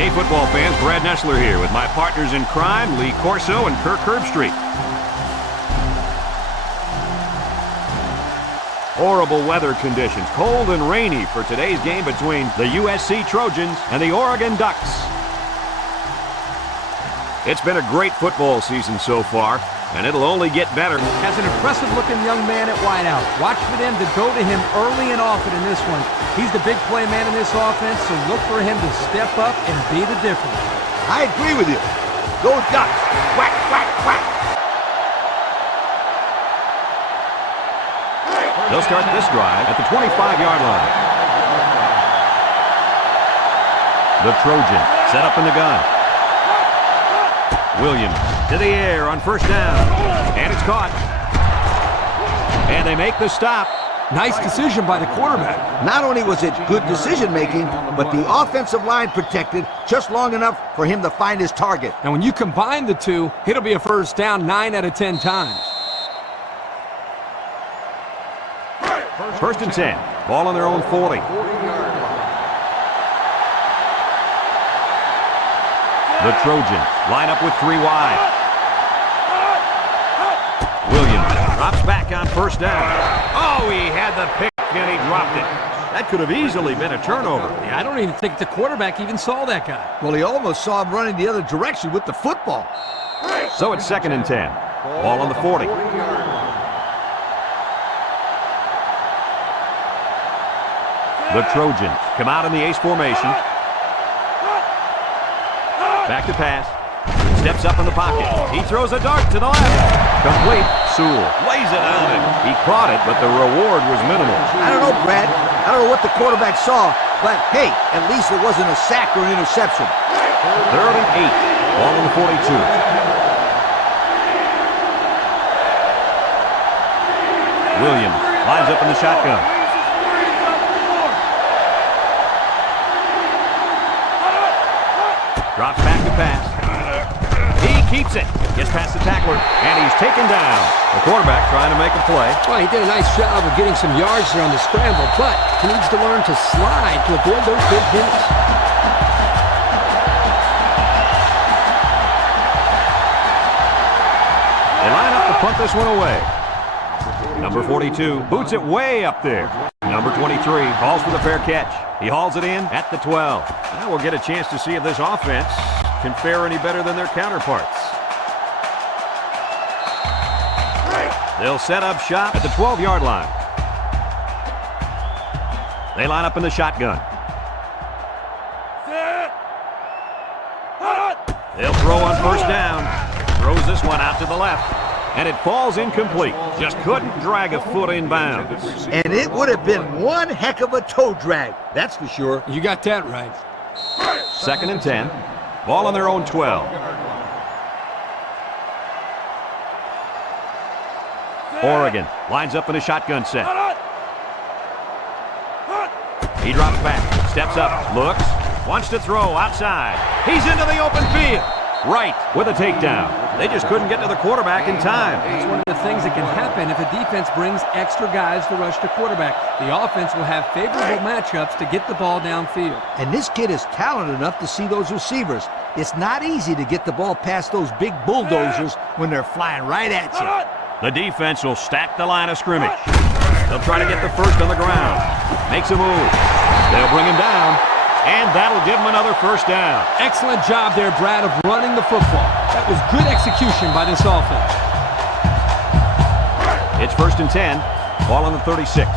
Hey, football fans, Brad Nessler here with my partners in crime, Lee Corso and Kirk Herbstreit. Horrible weather conditions, cold and rainy for today's game between the USC Trojans and the Oregon Ducks. It's been a great football season so far, and it'll only get better. Has an impressive-looking young man at wideout. Watch for them to go to him early and often in this one. He's the big play man in this offense, so look for him to step up and be the difference. I agree with you. Go Ducks. Whack, whack, whack. They'll start this drive at the 25-yard line. The Trojans set up in the gun. Williams to the air on first down. And it's caught. And they make the stop. Nice decision by the quarterback. Not only was it good decision-making, but the offensive line protected just long enough for him to find his target. And when you combine the two, it'll be a first down 9 out of 10 times. First and 10. Ball on their own 40. The Trojans line up with 3 wide. Williams drops back on first down. Oh, he had the pick and he dropped it. That could have easily been a turnover. Yeah, I don't even think the quarterback even saw that guy. Well, he almost saw him running the other direction with the football. So it's second and 10. Ball on the 40. The Trojans come out in the ace formation. Back to pass. Steps up in the pocket. He throws a dart to the left. Complete. Sewell lays it on him. He caught it, but the reward was minimal. I don't know, Brad. I don't know what the quarterback saw, but hey, at least it wasn't a sack or an interception. Third and 8. Ball on the 42. Williams lines up in the shotgun. Drops back to pass. He keeps it. Gets past the tackler, and he's taken down. The quarterback trying to make a play. Well, he did a nice job of getting some yards there on the scramble, but he needs to learn to slide to avoid those big hits. They line up to punt this one away. Number 42 boots it way up there. Number 23 calls for the fair catch. He hauls it in at the 12. Now we'll get a chance to see if this offense can fare any better than their counterparts. They'll set up shop at the 12-yard line. They line up in the shotgun. They'll throw on first down. Throws this one out to the left. And it falls incomplete. Just couldn't drag a foot inbounds. And it would have been one heck of a toe drag, that's for sure. You got that right. Second and 10. Ball on their own 12. Oregon lines up in a shotgun set. He drops back, steps up, looks, wants to throw outside. He's into the open field. Right with a takedown. They just couldn't get to the quarterback in time. It's one of the things that can happen if a defense brings extra guys to rush the quarterback. The offense will have favorable matchups to get the ball downfield. And this kid is talented enough to see those receivers. It's not easy to get the ball past those big bulldozers when they're flying right at you. The defense will stack the line of scrimmage. They'll try to get the first on the ground. Makes a move. They'll bring him down. And that'll give him another first down. Excellent job there, Brad, of running the football. That was good execution by this offense. It's first and 10. Ball on the 36.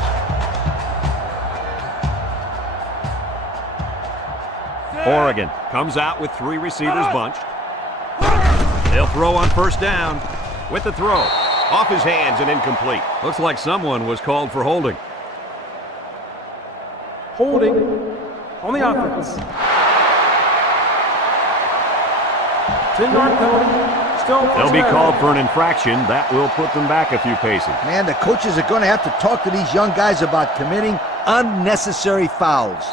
Oregon comes out with 3 receivers bunched. They'll throw on first down with the throw. Off his hands and incomplete. Looks like someone was called for holding. Holding on the offense. 10-yard penalty. Still They'll be called for an infraction. That will put them back a few paces. Man, the coaches are going to have to talk to these young guys about committing unnecessary fouls.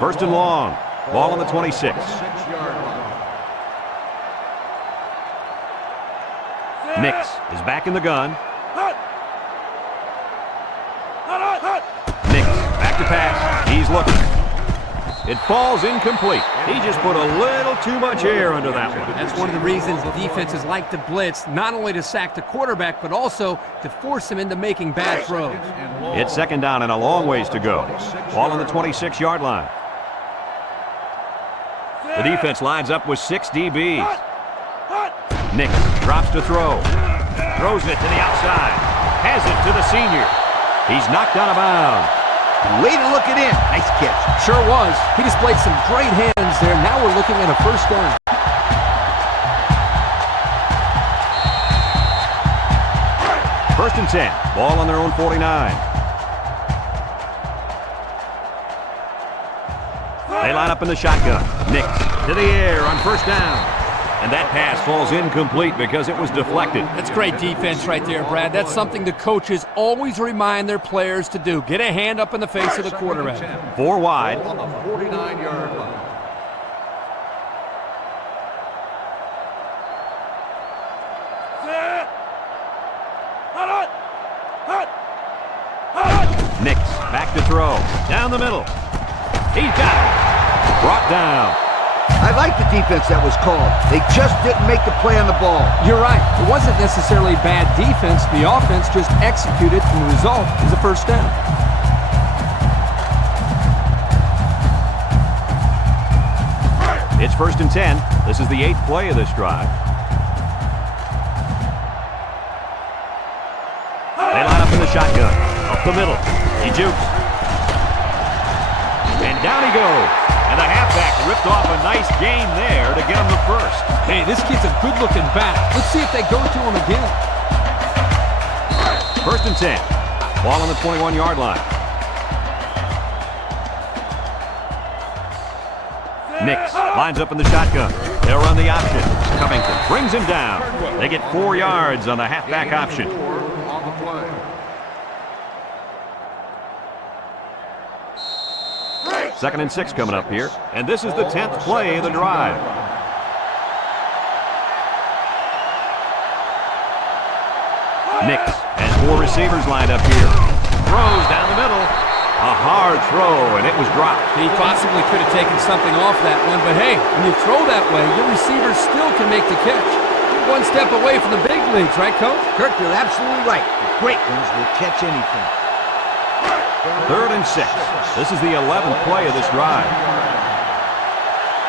First and long. Ball on the 26. Nix is back in the gun. Nix back to pass. He's looking. It falls incomplete. He just put a little too much air under that one. That's one of the reasons defenses like to blitz, not only to sack the quarterback, but also to force him into making bad throws. It's second down and a long ways to go. Ball on the 26-yard line. The defense lines up with 6 DBs. Nix drops to throw. Throws it to the outside. Has it to the senior. He's knocked out of bounds. Way to look it in. Nice catch. Sure was. He displayed some great hands there. Now we're looking at a first down. First and 10. Ball on their own 49. They line up in the shotgun. Nix to the air on first down. And that pass falls incomplete because it was deflected. That's great defense right there, Brad. That's something the coaches always remind their players to do. Get a hand up in the face of the quarterback. 4 wide. On the 49-yard line. Nix back to throw. Down the middle. He's got it. Brought down. I like the defense that was called. They just didn't make the play on the ball. You're right. It wasn't necessarily bad defense. The offense just executed, and the result is a first down. It's first and 10. This is the 8th play of this drive. They line up in the shotgun. Up the middle. He jukes. And down he goes. And the halfback ripped off a nice gain there to get him the first. Hey, this kid's a good-looking back. Let's see if they go to him again. First and 10. Ball on the 21-yard line. Nix lines up in the shotgun. They'll run the option. Covington brings him down. They get 4 yards on the halfback option. Second and 6 coming up here. And this is the 10th play of the drive. Nix has 4 receivers lined up here. Throws down the middle. A hard throw, and it was dropped. He possibly could have taken something off that one, but hey, when you throw that way, your receivers still can make the catch. You're one step away from the big leagues, right, Coach? Kirk, you're absolutely right. The great ones will catch anything. Third and 6. This is the 11th play of this drive.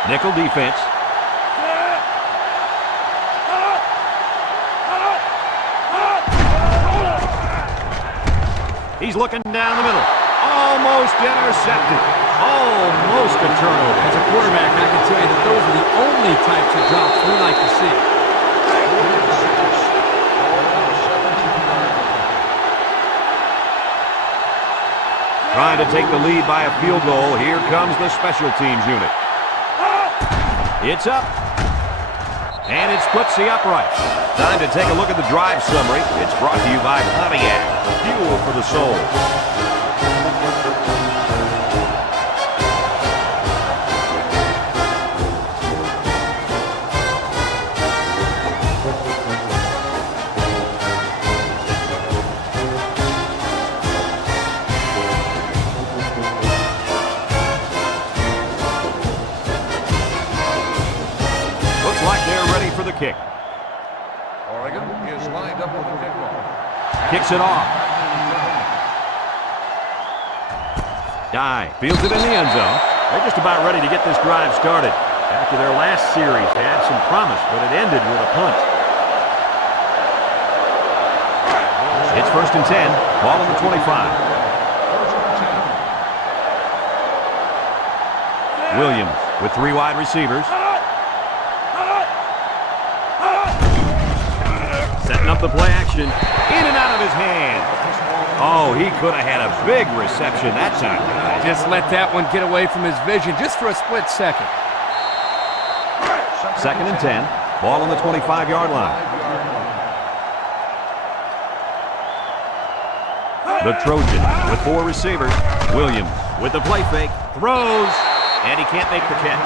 Nickel defense. He's looking down the middle. Almost intercepted. Almost a turnover. As a quarterback, I can tell you that those are the only types of drops we like to see. Trying to take the lead by a field goal. Here comes the special teams unit. It's up. And it splits the upright. Time to take a look at the drive summary. It's brought to you by Pontiac. Fuel for the soul. For the kick. Oregon is lined up with the kickoff. Kicks it off. Dye fields it in the end zone. They're just about ready to get this drive started. After their last series, they had some promise, but it ended with a punt. It's first and 10. Ball on the 25. Williams with 3 wide receivers. Setting up the play action. In and out of his hand. Oh, he could have had a big reception that time. Just let that one get away from his vision just for a split second. Second and 10. Ball on the 25-yard line. The Trojans with 4 receivers. Williams with the play fake. Throws. And he can't make the catch.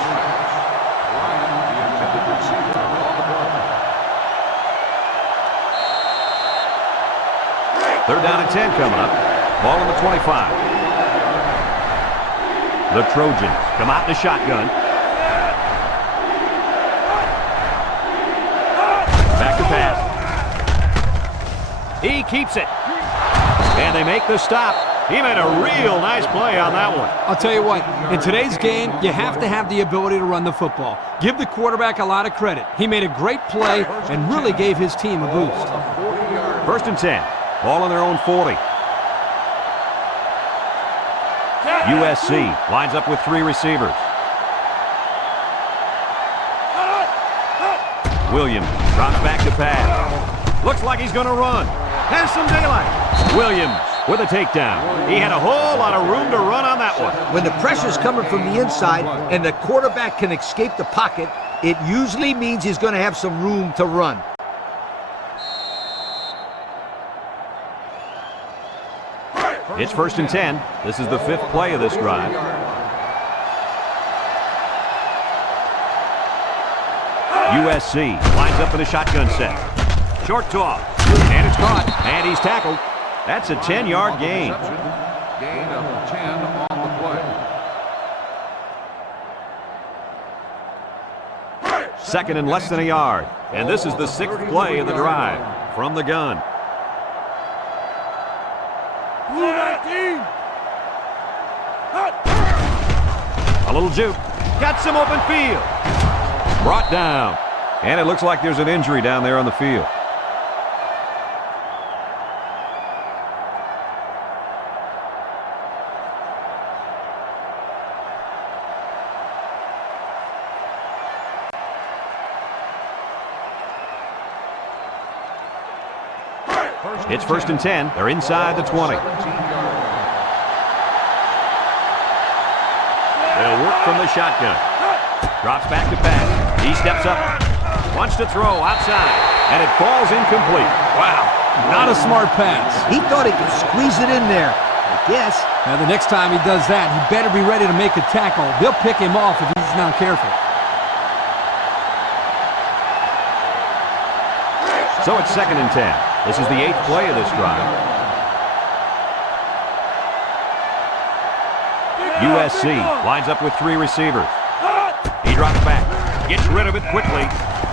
Third down and 10 coming up. Ball on the 25. The Trojans come out in the shotgun. Back to pass. He keeps it. And they make the stop. He made a real nice play on that one. I'll tell you what, in today's game, you have to have the ability to run the football. Give the quarterback a lot of credit. He made a great play and really gave his team a boost. 1st and 10. Ball on their own 40. USC lines up with 3 receivers. Williams drops back to pass. Looks like he's going to run. Has some daylight. Williams with a takedown. He had a whole lot of room to run on that one. When the pressure's coming from the inside and the quarterback can escape the pocket, it usually means he's going to have some room to run. It's 1st and 10. This is the 5th play of this drive. USC lines up in a shotgun set. Short toss. And it's caught. And he's tackled. That's a 10-yard gain. Gain of 10 on the play. 2nd and less than a yard. And this is the 6th play of the drive from the gun. A little juke. Got some open field. Brought down. And it looks like there's an injury down there on the field. It's 1st and 10. They're inside the 20. They'll work from the shotgun. Drops back to pass. He steps up. Wants to throw outside. And it falls incomplete. Wow. Not a smart pass. He thought he could squeeze it in there, I guess. Now, the next time he does that, he better be ready to make a tackle. They'll pick him off if he's not careful. So it's 2nd and 10. This is the 8th play of this drive. USC lines up with 3 receivers. He drops back. Gets rid of it quickly.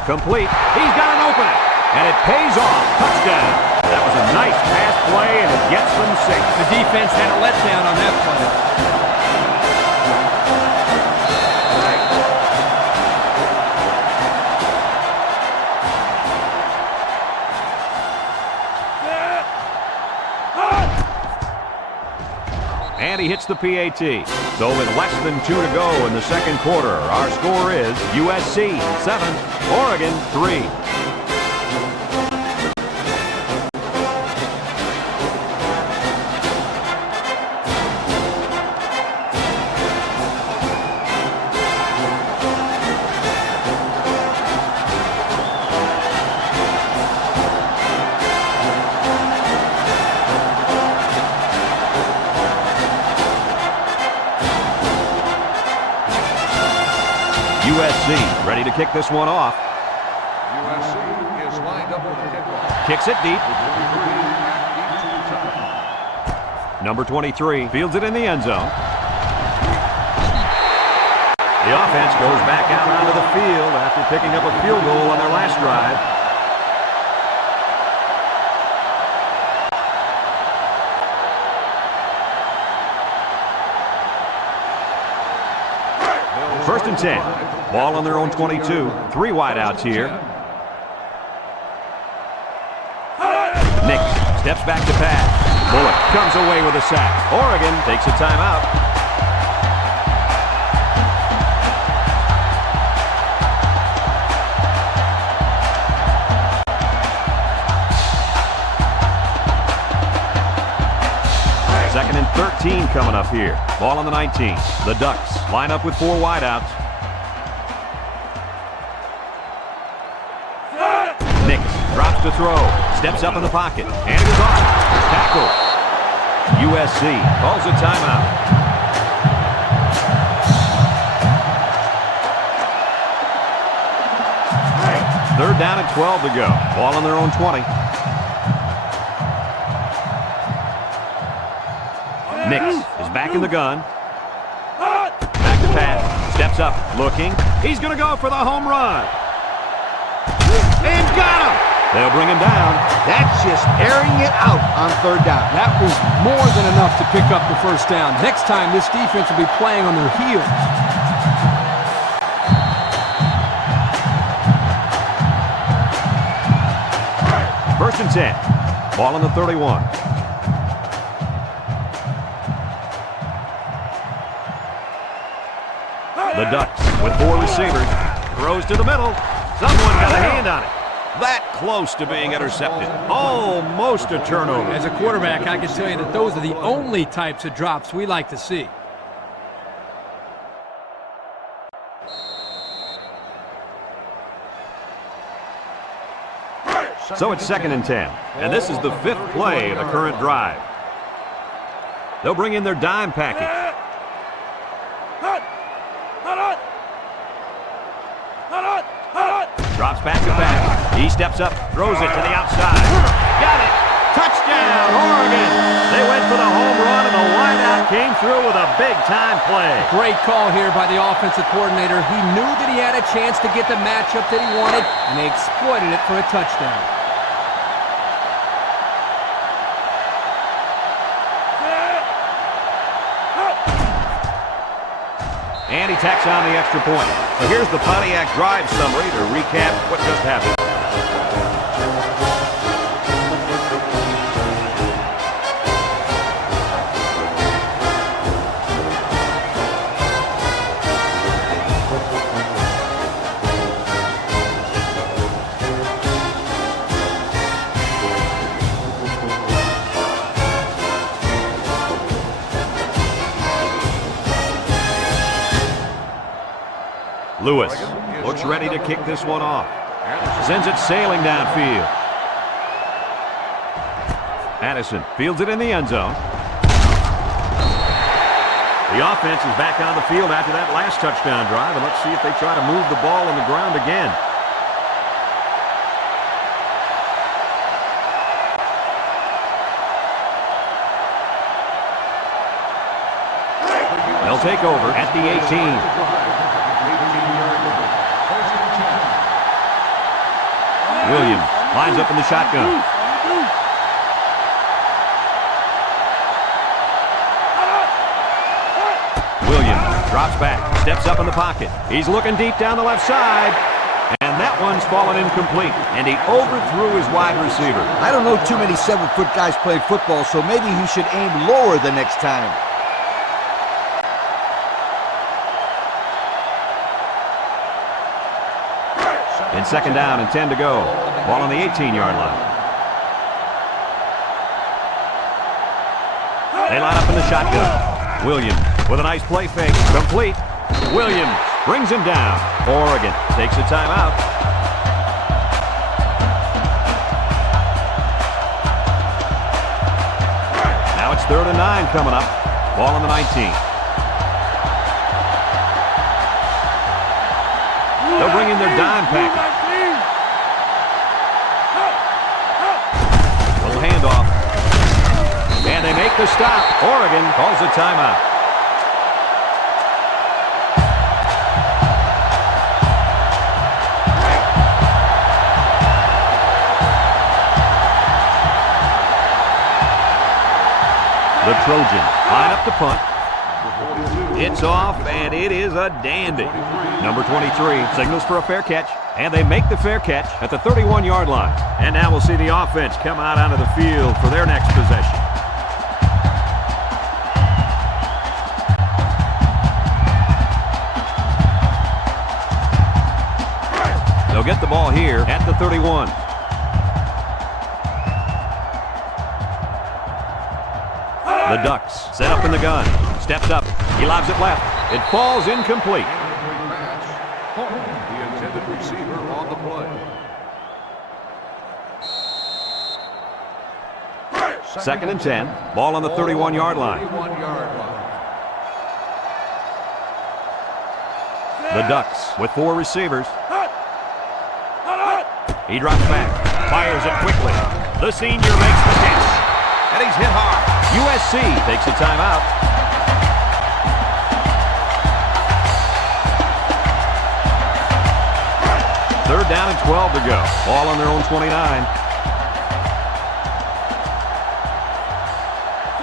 Complete. He's got an opening. And it pays off. Touchdown. That was a nice pass play, and it gets them 6. The defense had a letdown on that play. And he hits the PAT. So with less than 2 to go in the 2nd quarter, our score is USC 7, Oregon 3. USC ready to kick this one off. USC is lined up with the kickoff. Kicks it deep. Number 23 fields it in the end zone. The offense goes back out onto the field after picking up a field goal on their last drive. First and 10. Ball on their own 22. 3 wideouts here. Nix steps back to pass. Bullock comes away with a sack. Oregon takes a timeout. Second and 13 coming up here. Ball on the 19. The Ducks line up with 4 wideouts. Nix drops to throw. Steps up in the pocket. And it is off. Tackle. USC calls a timeout. Third down and 12 to go. Ball on their own 20. Nix is back in the gun. pass. Steps up, looking. He's going to go for the home run. And got him! They'll bring him down. That's just airing it out on third down. That was more than enough to pick up the first down. Next time, this defense will be playing on their heels. First and 10. Ball on the 31. The Ducks with 4 receivers. Throws to the middle. Someone got a hand on it. That close to being intercepted. Almost a turnover. As a quarterback, I can tell you that those are the only types of drops we like to see. So it's 2nd and 10. And this is the 5th play of the current drive. They'll bring in their dime package. Drops back to back. He steps up, throws it to the outside. Got it! Touchdown, Oregon! They went for the home run, and the wideout came through with a big-time play. Great call here by the offensive coordinator. He knew that he had a chance to get the matchup that he wanted, and they exploited it for a touchdown. And he tacks on the extra point. So here's the Pontiac drive summary to recap what just happened. Lewis looks ready to kick this one off. Sends it sailing downfield. Addison fields it in the end zone. The offense is back on the field after that last touchdown drive, and let's see if they try to move the ball on the ground again. They'll take over at the 18. Williams lines up in the shotgun. Williams drops back, steps up in the pocket. He's looking deep down the left side. And that one's fallen incomplete. And he overthrew his wide receiver. I don't know too many 7-foot guys playing football, so maybe he should aim lower the next time. In 2nd down and 10 to go. Ball on the 18-yard line. They line up in the shotgun. Williams with a nice play fake. Complete. Williams brings him down. Oregon takes a timeout. Now it's 3rd and 9 coming up. Ball on the 19. They'll bring in their dime package. Little handoff. And they make the stop. Oregon calls a timeout. The Trojans line up to punt. It's off, and it is a dandy. Number 23 signals for a fair catch, and they make the fair catch at the 31-yard line. And now we'll see the offense come out onto the field for their next possession. They'll get the ball here at the 31. The Ducks set up in the gun. Steps up. He lobs it left. It falls incomplete. The intended receiver on the play. 2nd and 10. Ball on the 31-yard line. The Ducks with 4 receivers. He drops back. Fires it quickly. The senior makes the catch. And he's hit hard. USC takes a timeout. Third down and 12 to go. Ball on their own 29.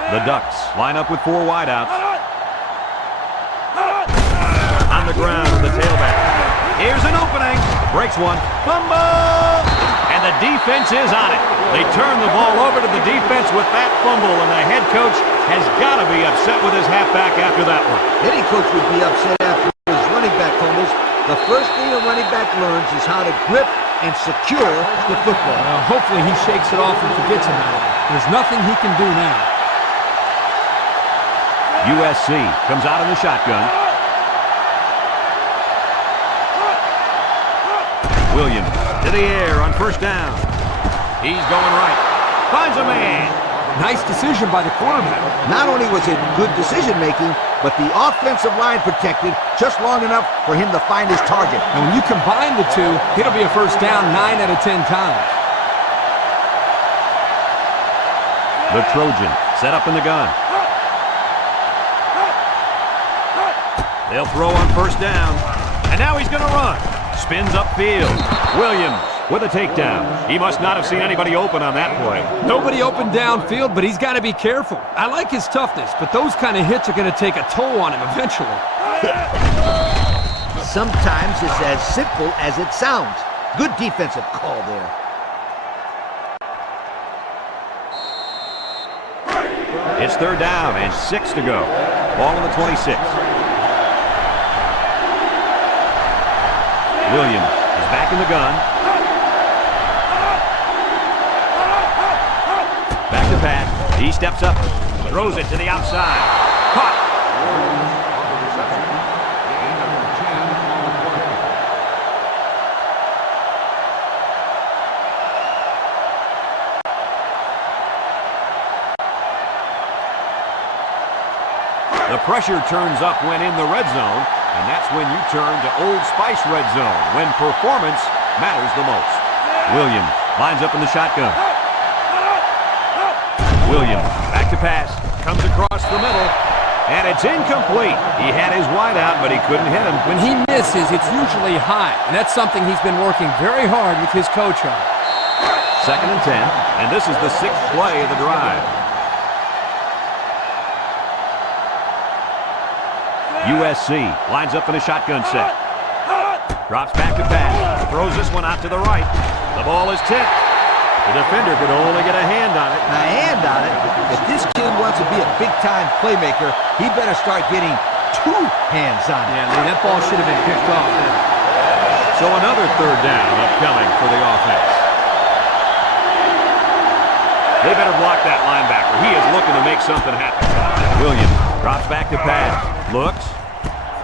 The Ducks line up with 4 wideouts. On the ground with the tailback. Here's an opening. Breaks one. Fumble! And the defense is on it. They turn the ball over to the defense with that fumble, and the head coach has got to be upset with his halfback after that one. Any coach would be upset after his running back fumbles. The first thing a running back learns is how to grip and secure the football. Hopefully he shakes it off and forgets about it. There's nothing he can do now. USC comes out in the shotgun. Williams to the air on first down. He's going right. Finds a man. Nice decision by the quarterback. Not only was it good decision-making, but the offensive line protected just long enough for him to find his target. And when you combine the two, it'll be a first down 9 out of 10 times. The Trojan set up in the gun. They'll throw on first down. And now he's going to run. Spins upfield. Williams with a takedown. He must not have seen anybody open on that play. Nobody open downfield, but he's got to be careful. I like his toughness, but those kind of hits are going to take a toll on him eventually. Sometimes it's as simple as it sounds. Good defensive call there. It's third down and 6 to go. Ball on the 26. Williams is back in the gun. Back to pass. He steps up. Throws it to the outside. Caught. The pressure turns up when in the red zone, and that's when you turn to Old Spice Red Zone, when performance matters the most. Williams lines up in the shotgun. Williams back to pass, comes across the middle, and it's incomplete. He had his wide out, but he couldn't hit him. When he misses, it's usually high, and that's something he's been working very hard with his coach on. Second and 10, and this is the 6th play of the drive. USC lines up in a shotgun set. Drops back to pass. Throws this one out to the right. The ball is tipped. The defender could only get a hand on it. A hand on it? If this kid wants to be a big-time playmaker, he better start getting 2 hands on it. Yeah, that ball should have been picked off there. So another third down upcoming for the offense. They better block that linebacker. He is looking to make something happen. Williams drops back to pass. Looks.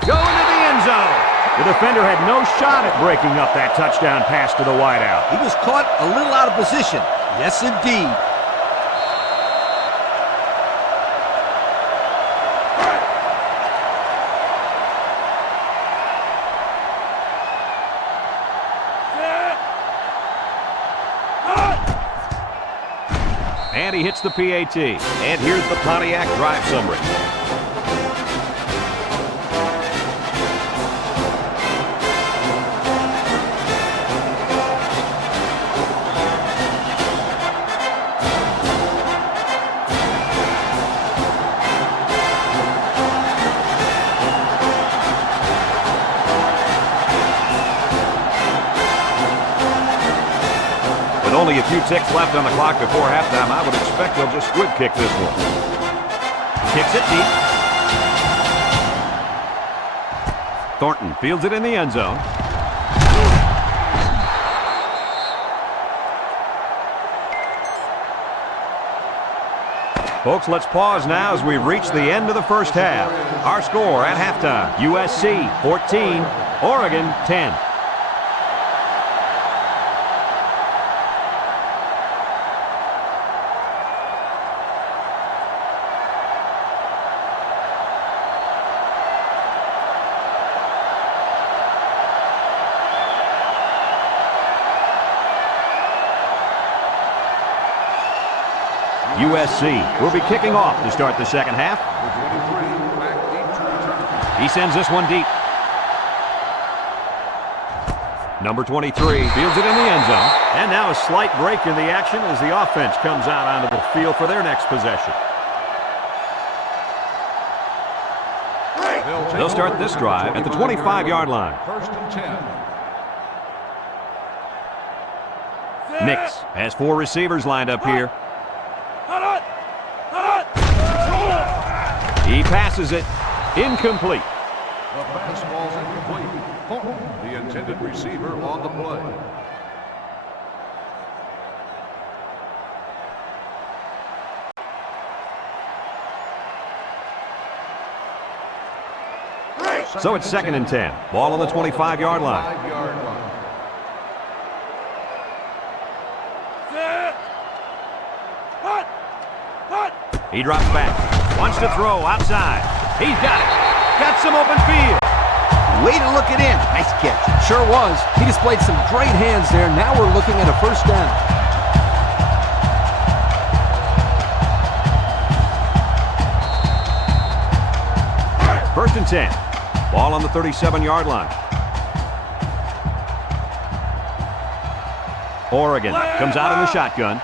Going to the end zone. The defender had no shot at breaking up that touchdown pass to the wideout. He was caught a little out of position. Yes, indeed. And he hits the PAT. And here's the Pontiac drive summary. With only a few ticks left on the clock before halftime, I would expect they'll just squib kick this one. Kicks it deep. Thornton fields it in the end zone. Folks, let's pause now as we reach the end of the first half. Our score at halftime, USC 14, Oregon 10. USC will be kicking off to start the second half. He sends this one deep. Number 23 fields it in the end zone. And now a slight break in the action as the offense comes out onto the field for their next possession. They'll start this drive at the 25-yard line. First and 10. Nix has 4 receivers lined up here. He passes it. Incomplete. The pass ball's incomplete. Fulton, the intended receiver, on the play. So it's 2nd and 10. Ball on the 25-yard line. 5-yard line. He drops back. Wants to throw outside. He's got it. Got some open field. Way to look it in. Nice catch. Sure was. He displayed some great hands there. Now we're looking at a first down. First and 10. Ball on the 37-yard line. Oregon comes out in the shotgun.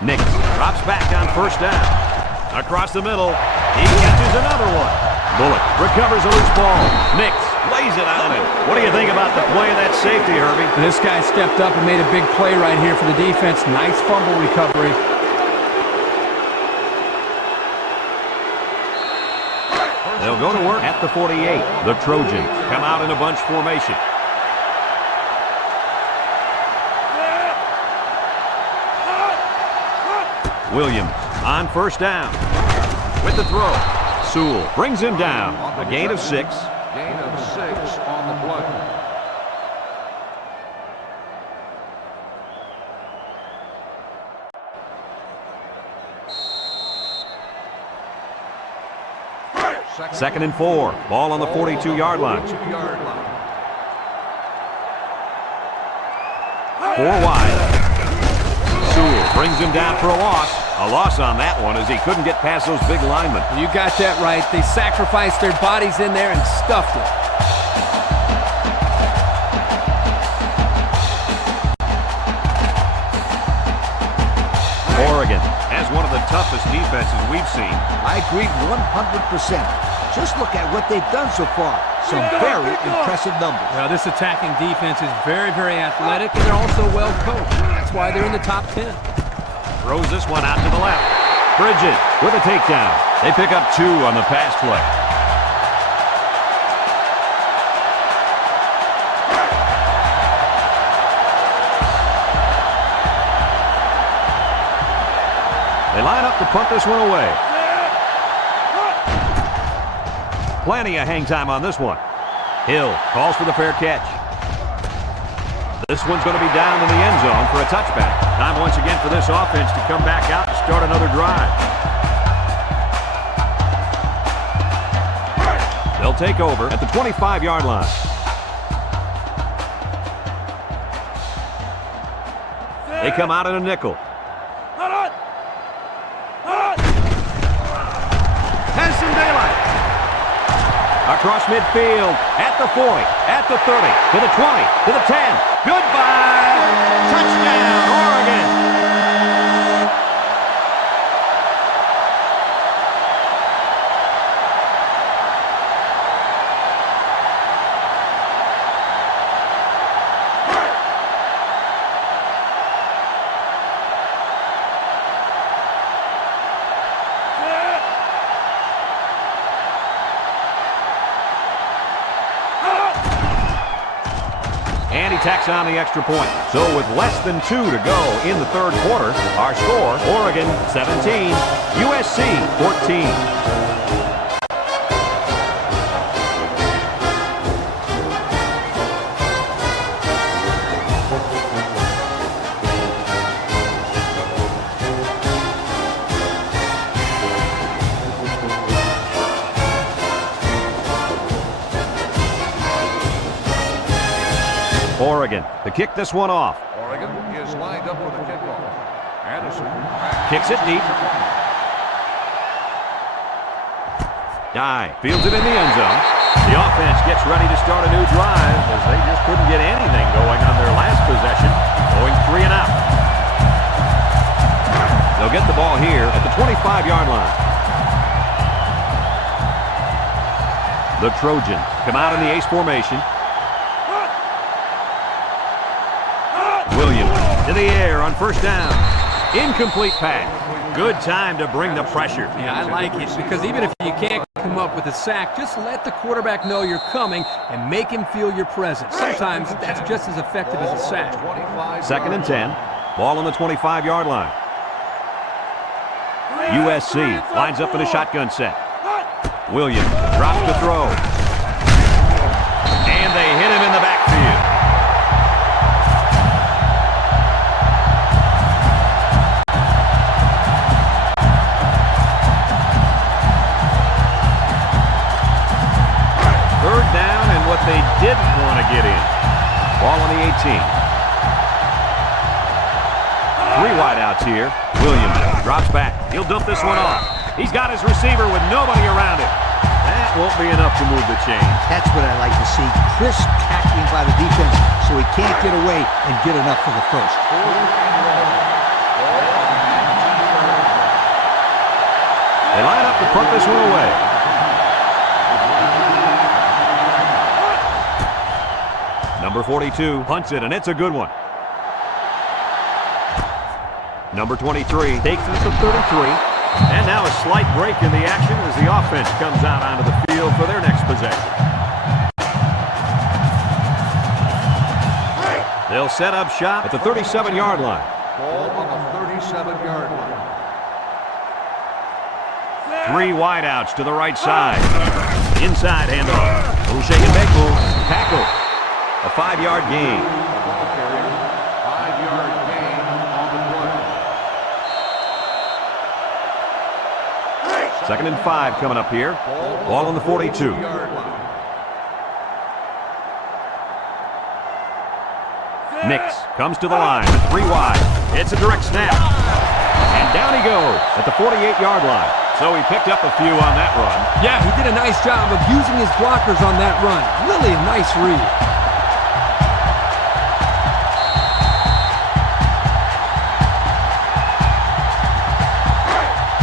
Nix drops back on first down. Across the middle. He catches another one. Bullock recovers a loose ball. Nix lays it on him. What do you think about the play of that safety, Herbie? This guy stepped up and made a big play right here for the defense. Nice fumble recovery. They'll go to work at the 48. The Trojans come out in a bunch formation. Williams on first down. With the throw. Sewell brings him down. A gain of 6. Gain of 6 on the play. Second and 4. Ball on the 42-yard line. 42-yard line. 4 wide. Sewell brings him down for a loss. A loss on that one as he couldn't get past those big linemen. You got that right. They sacrificed their bodies in there and stuffed it. Oregon has one of the toughest defenses we've seen. I agree 100%. Just look at what they've done so far. Some very impressive numbers. Now, this attacking defense is very, very athletic, and they're also well coached. That's why they're in the top 10. Throws this one out to the left. Bridges with a takedown. They pick up 2 on the pass play. They line up to punt this one away. Plenty of hang time on this one. Hill calls for the fair catch. This one's going to be down in the end zone for a touchback. Time once again for this offense to come back out and start another drive. They'll take over at the 25-yard line. They come out in a nickel. Has some daylight. Across midfield, at the 40, at the 30, to the 20, to the 10. Goodbye! Touchdown, Oregon! And he tacks on the extra point. So with less than 2 to go in the third quarter, our score, Oregon 17, USC 14. Oregon to kick this one off. Oregon is lined up with a kickoff. Anderson Kicks it deep. Dye fields it in the end zone. The offense gets ready to start a new drive as they just couldn't get anything going on their last possession, going 3 and out. They'll get the ball here at the 25-yard line. The Trojans come out in the ace formation. Williams to the air on first down. Incomplete pass. Good time to bring the pressure. Yeah, I like it because even if you can't come up with a sack, just let the quarterback know you're coming and make him feel your presence. Sometimes that's just as effective as a sack. 2nd and 10. Ball on the 25-yard line. USC lines up in a shotgun set. Williams drops to throw. And they hit him in the backfield. Third down and what they didn't want to get in. Ball on the 18. 3 wideouts here. Williams drops back. He'll dump this one off. He's got his receiver with nobody around him. That won't be enough to move the chains. That's what I like to see. Crisp tackling by the defense so he can't get away and get enough for the first. They line up to punt this one away. Number 42 punts it, and it's a good one. Number 23 takes it to 33. And now a slight break in the action as the offense comes out onto the field for their next possession. They'll set up shop at the 37-yard line. Ball on the 37-yard line. 3 wideouts to the right side. Inside handoff. Little shake and bake move. Tackle. A 5-yard gain. Ball carrier, 5-yard gain on the play. 2nd and 5 coming up here. Ball on the 42. Nix comes to the line with 3 wide. It's a direct snap. And down he goes at the 48-yard line. So he picked up a few on that run. Yeah, he did a nice job of using his blockers on that run. Really a nice read.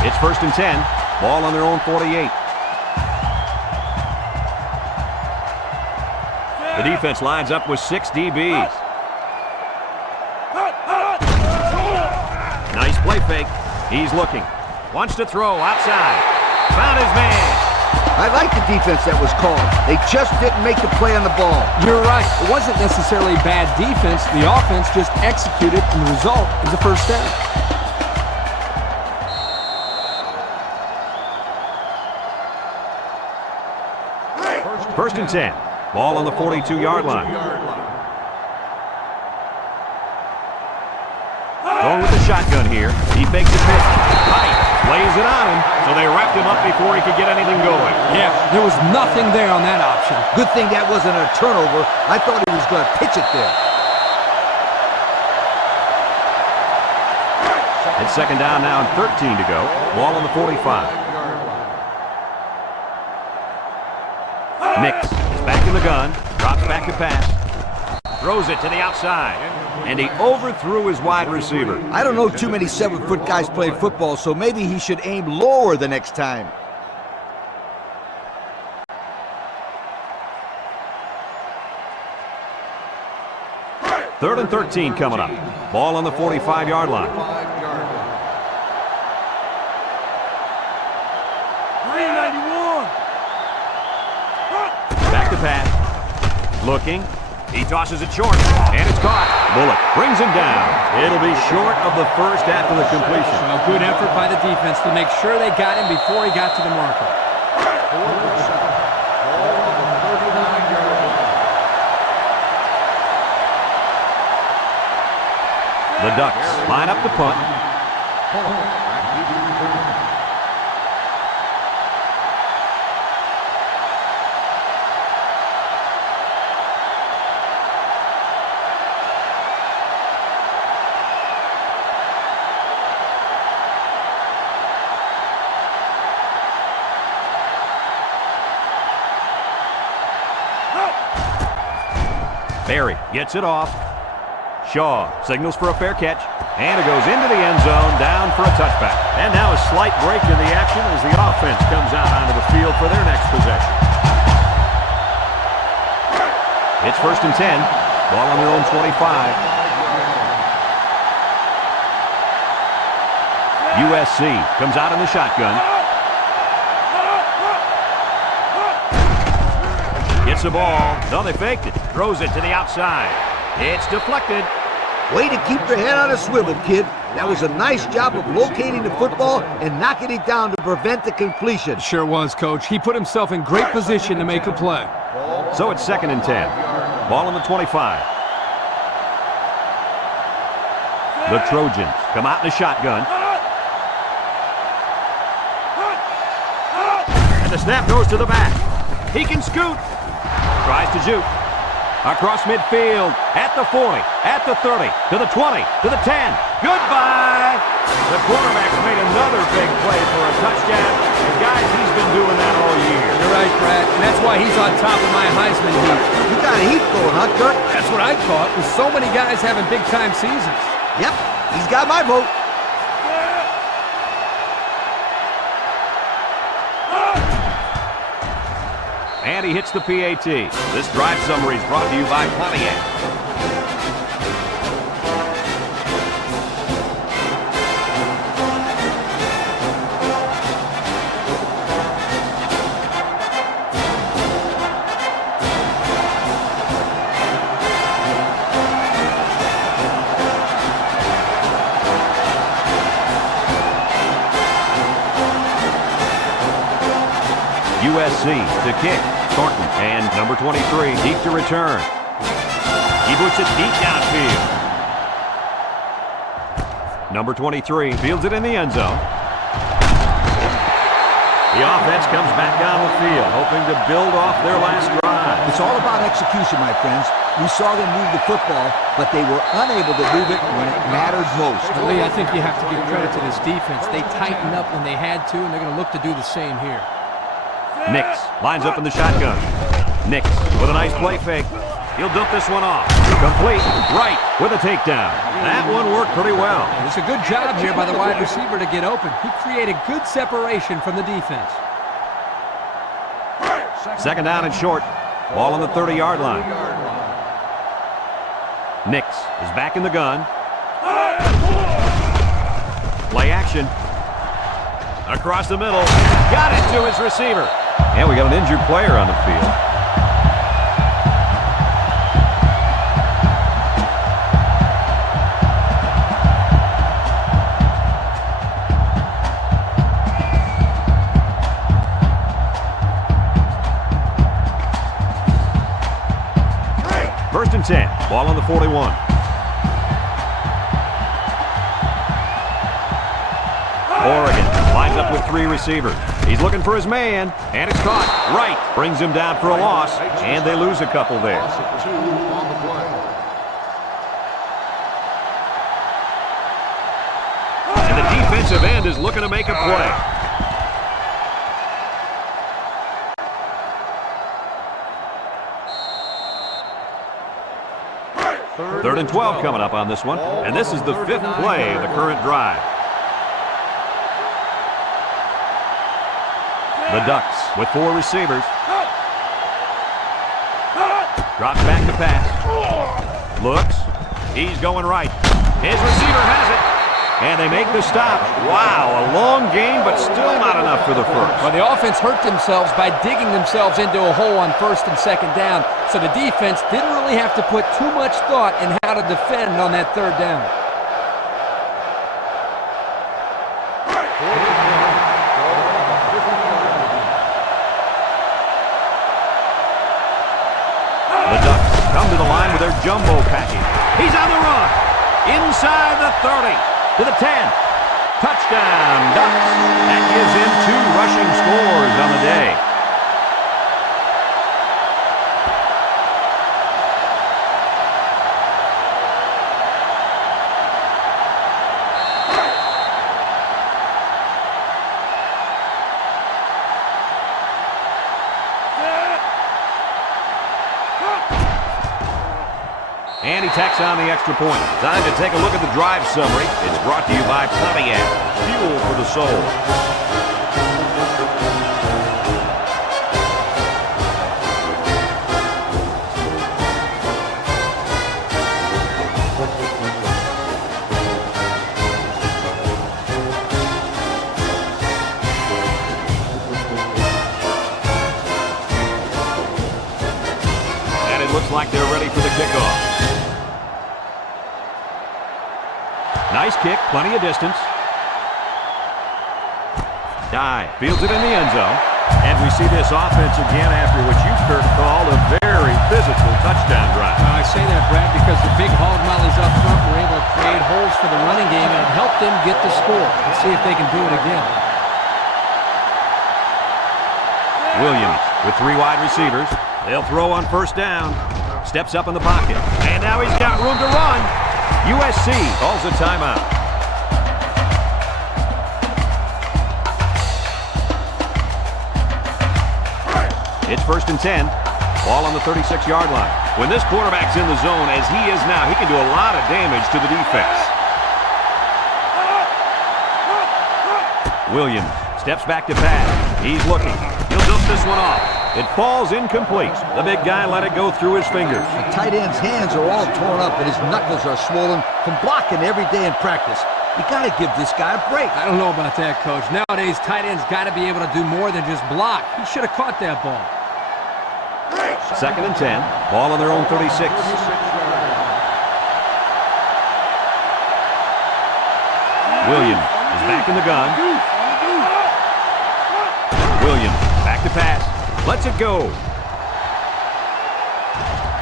It's 1st and 10. Ball on their own 48. The defense lines up with 6 DBs. Nice play fake. He's looking. Wants to throw outside. Found his man. I like the defense that was called. They just didn't make the play on the ball. You're right. It wasn't necessarily bad defense. The offense just executed, and the result is a first down. First and 10. Ball on the 42-yard line. Going with the shotgun here. He fakes a pitch. Tight. Lays it on him, so they wrapped him up before he could get anything going. Yeah, there was nothing there on that option. Good thing that wasn't a turnover. I thought he was going to pitch it there. It's 2nd down now and 13 to go. Ball on the 45. Nix is back in the gun. Drops back to pass. Throws it to the outside. And he overthrew his wide receiver. I don't know too many 7-foot guys playing football, so maybe he should aim lower the next time. Third and 13 coming up. Ball on the 45-yard line. Back to pass. Looking. He tosses it short, and it's caught. Bullock brings him down. It'll be short of the first after the completion. A good effort by the defense to make sure they got him before he got to the marker. The Ducks line up the punt. Berry gets it off. Shaw signals for a fair catch. And it goes into the end zone, down for a touchback. And now a slight break in the action as the offense comes out onto the field for their next possession. It's 1st and 10. Ball on their own 25. USC comes out in the shotgun. Gets the ball. No, they faked it. Throws it to the outside. It's deflected. Way to keep your head on a swivel, kid. That was a nice job of locating the football and knocking it down to prevent the completion. Sure was, Coach. He put himself in great position to make a play. So it's 2nd and 10. Ball on the 25. The Trojans come out in the shotgun. And the snap goes to the back. He can scoot. Tries to juke. Across midfield, at the 40, at the 30, to the 20, to the 10. Goodbye! The quarterback's made another big play for a touchdown. And guys, he's been doing that all year. You're right, Brad. And that's why he's on top of my Heisman heat. You got a heat going, huh, Kurt? That's what I thought, with so many guys having big-time seasons. Yep, he's got my vote. And he hits the PAT. This drive summary is brought to you by Pontiac. USC to kick. Thornton and number 23 deep to return. He boots it deep downfield. Number 23 fields it in the end zone. The offense comes back down the field, hoping to build off their last drive. It's all about execution, my friends. We saw them move the football, but they were unable to move it when it mattered most. Lee, I think you have to give credit to this defense. They tightened up when they had to, and they're going to look to do the same here. Nix lines up in the shotgun. Nix with a nice play fake. He'll dump this one off. Complete. Right with a takedown. That one worked pretty well. It's a good job here by the wide receiver to get open. He created good separation from the defense. 2nd down and short. Ball on the 30-yard line. Nix is back in the gun. Play action. Across the middle. Got it to his receiver. And we got an injured player on the field. First and 10. Ball on the 41. Oregon lines up with 3 receivers. He's looking for his man, and it's caught. Right brings him down for a loss, and they lose a couple there. Loss of 2 on the play. And the defensive end is looking to make a play. Third and 12 coming up on this one, and this is the 5th play of the current drive. The Ducks with 4 receivers. Drops back to pass. Looks. He's going right. His receiver has it. And they make the stop. Wow, a long game, but still not enough for the first. Well, the offense hurt themselves by digging themselves into a hole on 1st and 2nd down, so the defense didn't really have to put too much thought in how to defend on that 3rd down. The Ducks come to the line with their jumbo package. He's on the run. Inside the 30. To the 10. Touchdown, Ducks. That gives him 2 rushing scores on the day. And he tacks on the extra point. Time to take a look at the drive summary. It's brought to you by Pontiac. Fuel for the soul. And it looks like they're ready for the kickoff. Nice kick, plenty of distance. Dive, fields it in the end zone. And we see this offense again after what you, Kurt, called a very physical touchdown drive. I say that, Brad, because the big hog mollies up front were able to create holes for the running game, and it helped them get the score. Let's see if they can do it again. Williams with 3 wide receivers. They'll throw on first down. Steps up in the pocket. And now he's got room to run. USC calls a timeout. It's 1st and 10. Ball on the 36-yard line. When this quarterback's in the zone, as he is now, he can do a lot of damage to the defense. Williams steps back to pass. He's looking. He'll dump this one off. It falls incomplete. The big guy let it go through his fingers. The tight end's hands are all torn up and his knuckles are swollen from blocking every day in practice. You got to give this guy a break. I don't know about that, Coach. Nowadays, tight ends got to be able to do more than just block. He should have caught that ball. 2nd and 10. Ball on their own 36. Williams is back in the gun. Williams back to pass. Lets it go.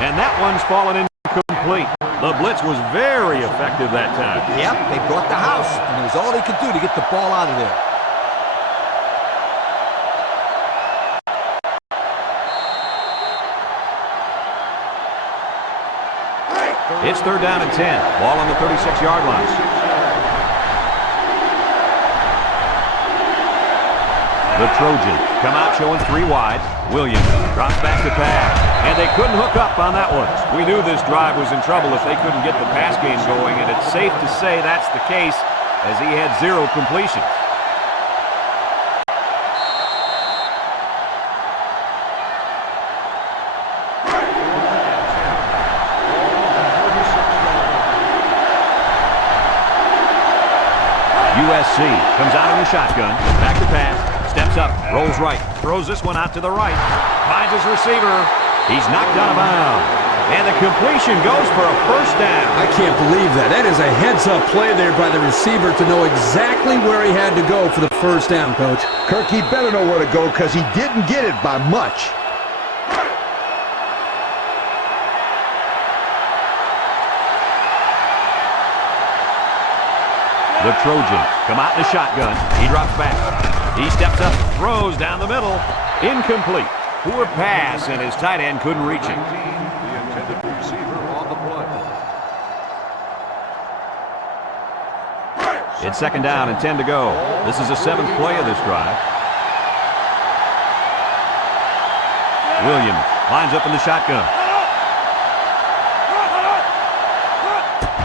And that one's fallen incomplete. The blitz was very effective that time. Yep, they brought the house, and it was all they could do to get the ball out of there. It's 3rd down and 10. Ball on the 36-yard line. The Trojans come out showing 3 wide. Williams drops back to pass. And they couldn't hook up on that one. We knew this drive was in trouble if they couldn't get the pass game going, and it's safe to say that's the case as he had 0 completions. USC comes out in the shotgun. Back to pass. Steps up. Rolls right. Throws this one out to the right. Finds his receiver. He's knocked out of bounds. And the completion goes for a first down. I can't believe that. That is a heads-up play there by the receiver to know exactly where he had to go for the first down, Coach. Kirk, he better know where to go because he didn't get it by much. The Trojans come out in the shotgun. He drops back. He steps up, throws down the middle. Incomplete. Poor pass, and his tight end couldn't reach it. The intended receiver on the play. It's 2nd down and 10 to go. This is the 7th play of this drive. Williams lines up in the shotgun.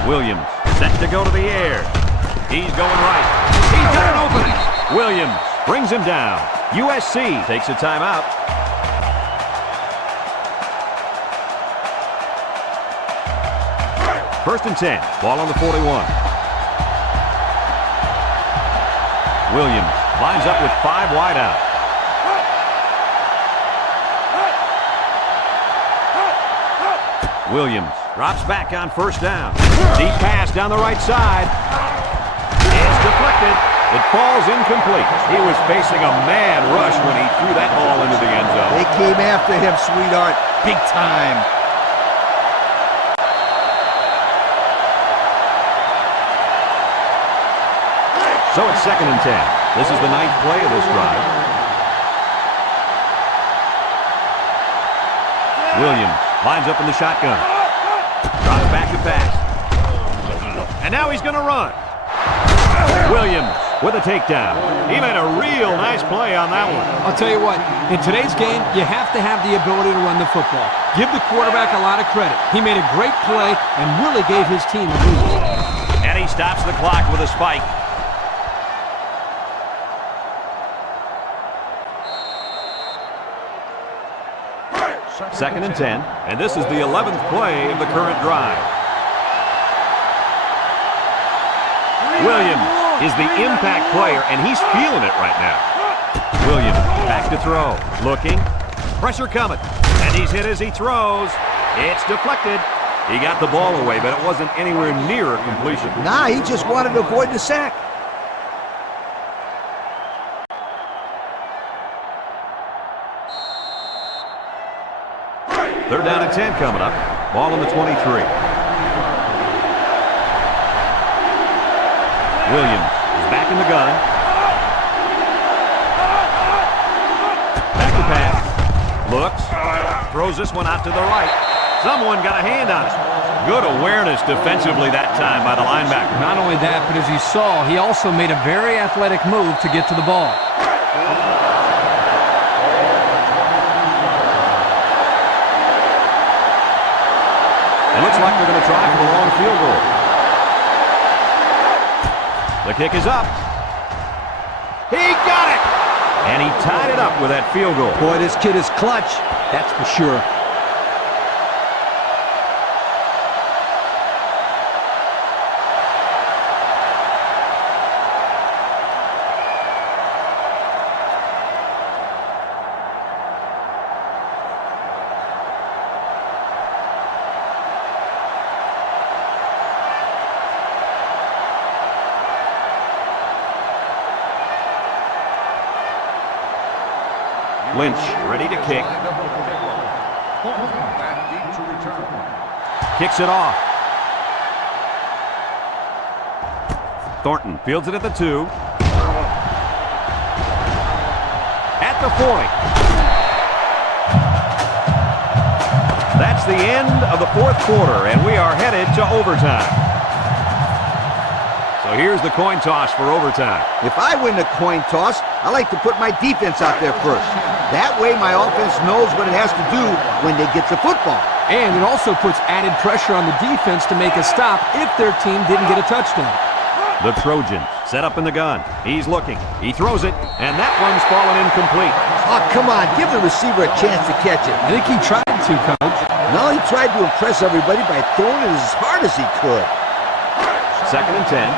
Williams set to go to the air. He's going right. He's got an opening. Williams brings him down. USC takes a timeout. First and 10. Ball on the 41. Williams lines up with 5 wide out. Williams drops back on first down. Deep pass down the right side. It's deflected. It falls incomplete. He was facing a mad rush when he threw that ball into the end zone. They came after him, sweetheart, big time. So it's 2nd and 10. This is the 9th play of this drive. Williams lines up in the shotgun. Drops back to pass. And now he's going to run. Williams with a takedown. He made a real nice play on that one. I'll tell you what, in today's game, you have to have the ability to run the football. Give the quarterback a lot of credit. He made a great play and really gave his team a boost. And he stops the clock with a spike. Second and 10, and this is the 11th play of the current drive. Williams is the impact player, and he's feeling it right now. Williams back to throw. Looking. Pressure coming. And he's hit as he throws. It's deflected. He got the ball away, but it wasn't anywhere near a completion. Nah, he just wanted to avoid the sack. Third down and 10 coming up. Ball on the 23. Williams is back in the gun. Back to pass. Looks. Throws this one out to the right. Someone got a hand on it. Good awareness defensively that time by the linebacker. Not only that, but as you saw, he also made a very athletic move to get to the ball. It looks like they're going to try for the long field goal. The kick is up. He got it! And he tied it up with that field goal. Boy, this kid is clutch. That's for sure. Lynch ready to kick. Kicks it off. Thornton fields it at the 2. At the 40. That's the end of the fourth quarter, and we are headed to overtime. So here's the coin toss for overtime. If I win the coin toss, I like to put my defense out there first. That way my offense knows what it has to do when they get the football. And it also puts added pressure on the defense to make a stop if their team didn't get a touchdown. The Trojans set up in the gun. He's looking. He throws it, and that one's fallen incomplete. Oh, come on. Give the receiver a chance to catch it. I think he tried to, Coach. No, he tried to impress everybody by throwing it as hard as he could. Second and 10.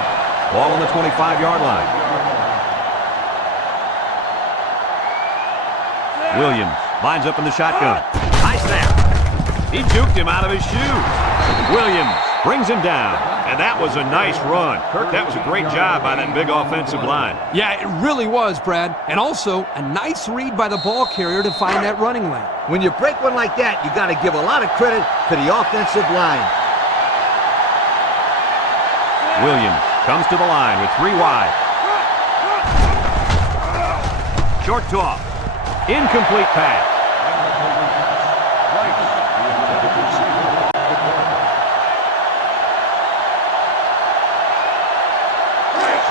Ball on the 25-yard line. Williams lines up in the shotgun. High snap. He juked him out of his shoes. Williams brings him down. And that was a nice run. Kirk, that was a great job by that big offensive line. Yeah, it really was, Brad. And also, a nice read by the ball carrier to find that running lane. When you break one like that, you got to give a lot of credit to the offensive line. Williams comes to the line with 3 wide. Short toss. Incomplete pass.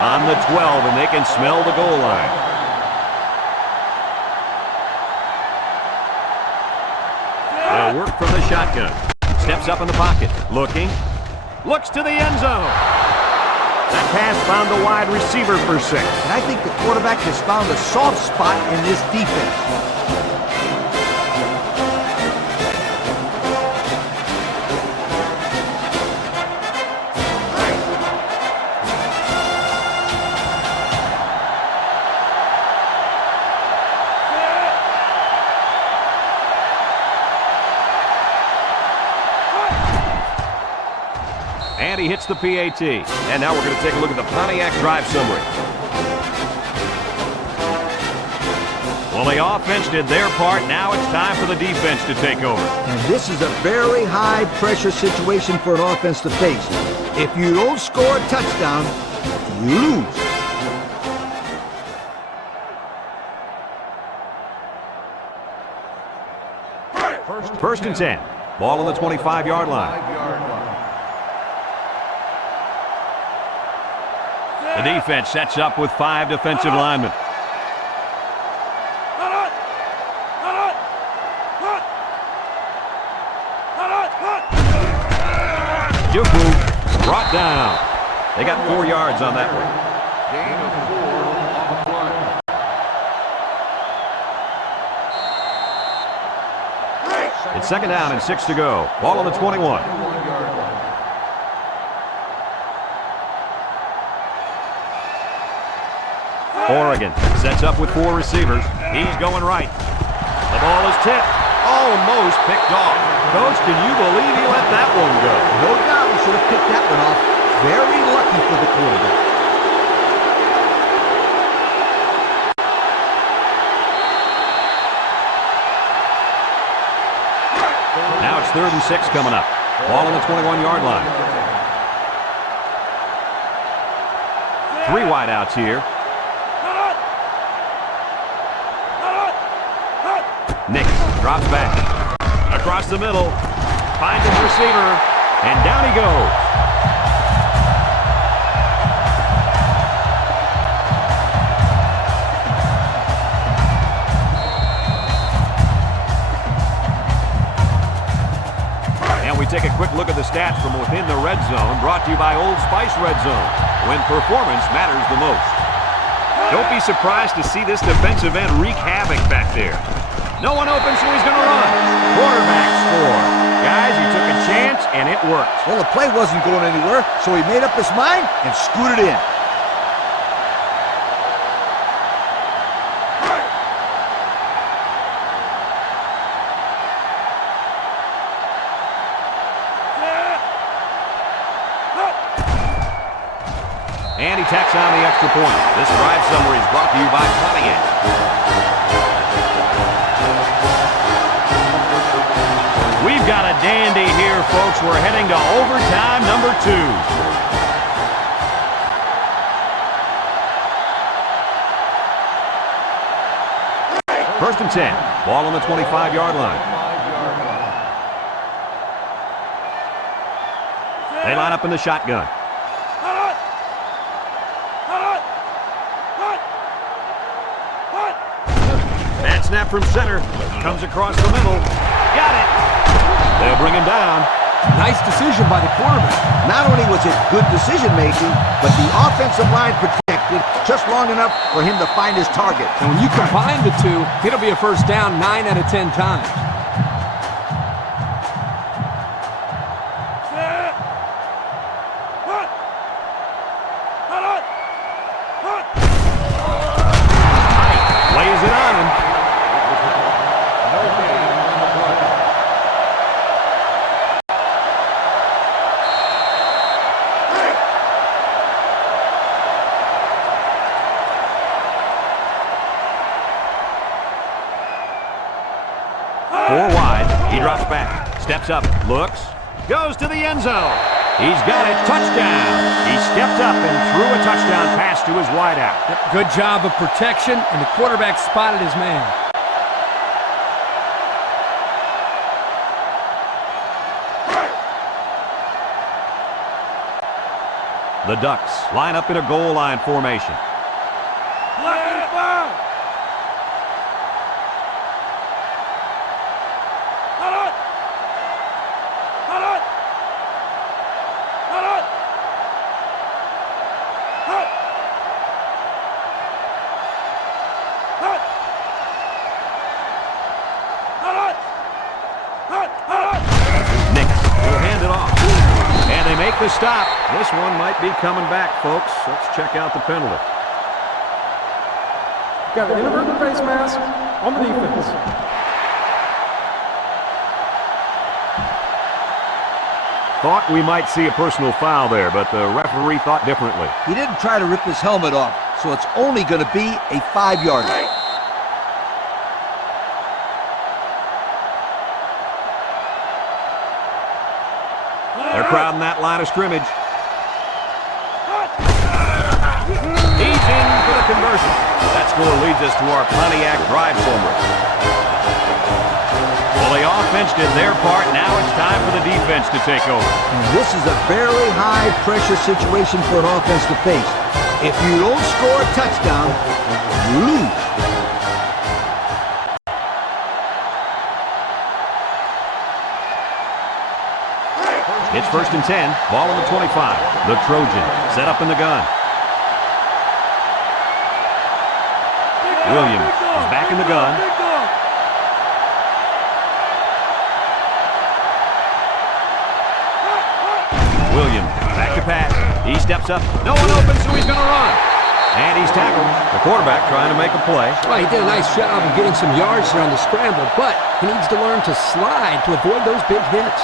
On the 12, and they can smell the goal line. They'll work from the shotgun. Steps up in the pocket. Looking. Looks to the end zone. That pass found the wide receiver for 6. And I think the quarterback has found a soft spot in this defense. And he hits the PAT. And now we're going to take a look at the Pontiac drive summary. Well, the offense did their part. Now it's time for the defense to take over. And this is a very high-pressure situation for an offense to face. If you don't score a touchdown, you lose. First and 10. Ball on the 25-yard line. The defense sets up with 5 defensive linemen. Juku brought down. They got 4 yards on that one. Gain of 4 on the play. It's 2nd down and 6 to go. Ball on the 21. Oregon sets up with 4 receivers. He's going right. The ball is tipped. Almost picked off. Coach, can you believe he let that one go? No doubt he should have picked that one off. Very lucky for the quarterback. Now it's 3rd and 6 coming up. Ball on the 21-yard line. 3 wideouts here. Nix drops back. Across the middle. Finds his receiver. And down he goes. And we take a quick look at the stats from within the red zone. Brought to you by Old Spice Red Zone. When performance matters the most. Don't be surprised to see this defensive end wreak havoc back there. No one open, so he's going to run. Quarterback score. Guys, he took a chance, and it worked. Well, the play wasn't going anywhere, so he made up his mind and screwed it in. And he tacks on the extra point. This drive summary is brought to you by Pontiac. We've got a dandy here, folks. We're heading to overtime number 2. 1st and 10. Ball on the 25-yard line. They line up in the shotgun. Bad snap from center. Comes across the middle. Got it. They'll bring him down. Nice decision by the quarterback. Not only was it good decision-making, but the offensive line protected just long enough for him to find his target. And when you combine the two, it'll be a first down 9 out of 10 times. Lays it on him. Drops back, steps up, looks, goes to the end zone. He's got it, touchdown. He stepped up and threw a touchdown pass to his wideout. Yep, good job of protection, and the quarterback spotted his man. The Ducks line up in a goal line formation. The stop. This one might be coming back, folks. Let's check out the penalty. Got an inadvertent face mask on the defense. Thought we might see a personal foul there, but the referee thought differently. He didn't try to rip his helmet off, so it's only going to be a 5-yarder. They're crowding that line of scrimmage. He's in for the conversion. That score leads us to our Pontiac drive summary. Well, the offense did their part. Now it's time for the defense to take over. And this is a very high-pressure situation for an offense to face. If you don't score a touchdown, you lose. It's 1st and 10. Ball on the 25. The Trojans set up in the gun. Williams is back in the gun. Williams back to pass. He steps up. No one open, so he's going to run. And he's tackled. The quarterback trying to make a play. Well, he did a nice job of getting some yards there on the scramble, but he needs to learn to slide to avoid those big hits.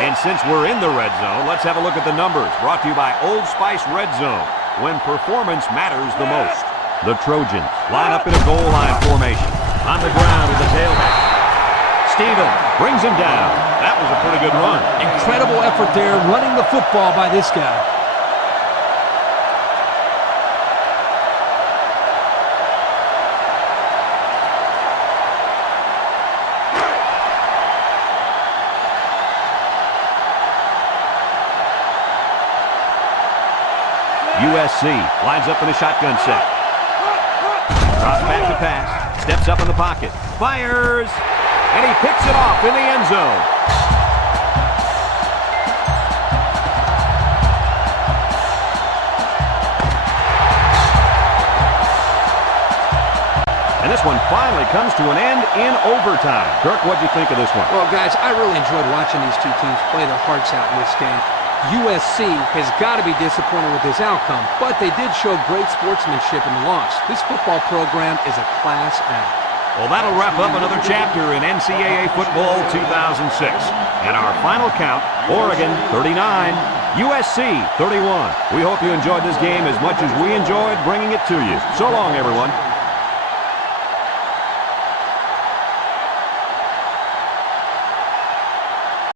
And since we're in the red zone, let's have a look at the numbers. Brought to you by Old Spice Red Zone, when performance matters the most. The Trojans line up in a goal line formation. On the ground with the tailback. Stevens brings him down. That was a pretty good run. Incredible effort there running the football by this guy. USC lines up in a shotgun set. Drops back to pass. Steps up in the pocket. Fires. And he picks it off in the end zone. And this one finally comes to an end in overtime. Kirk, what'd you think of this one? Well, guys, I really enjoyed watching these two teams play their hearts out in this game. USC has got to be disappointed with this outcome, but they did show great sportsmanship in the loss. This football program is a class act. Well, that'll wrap up another chapter in NCAA Football 2006. And our final count, Oregon 39, USC 31. We hope you enjoyed this game as much as we enjoyed bringing it to you. So long, everyone.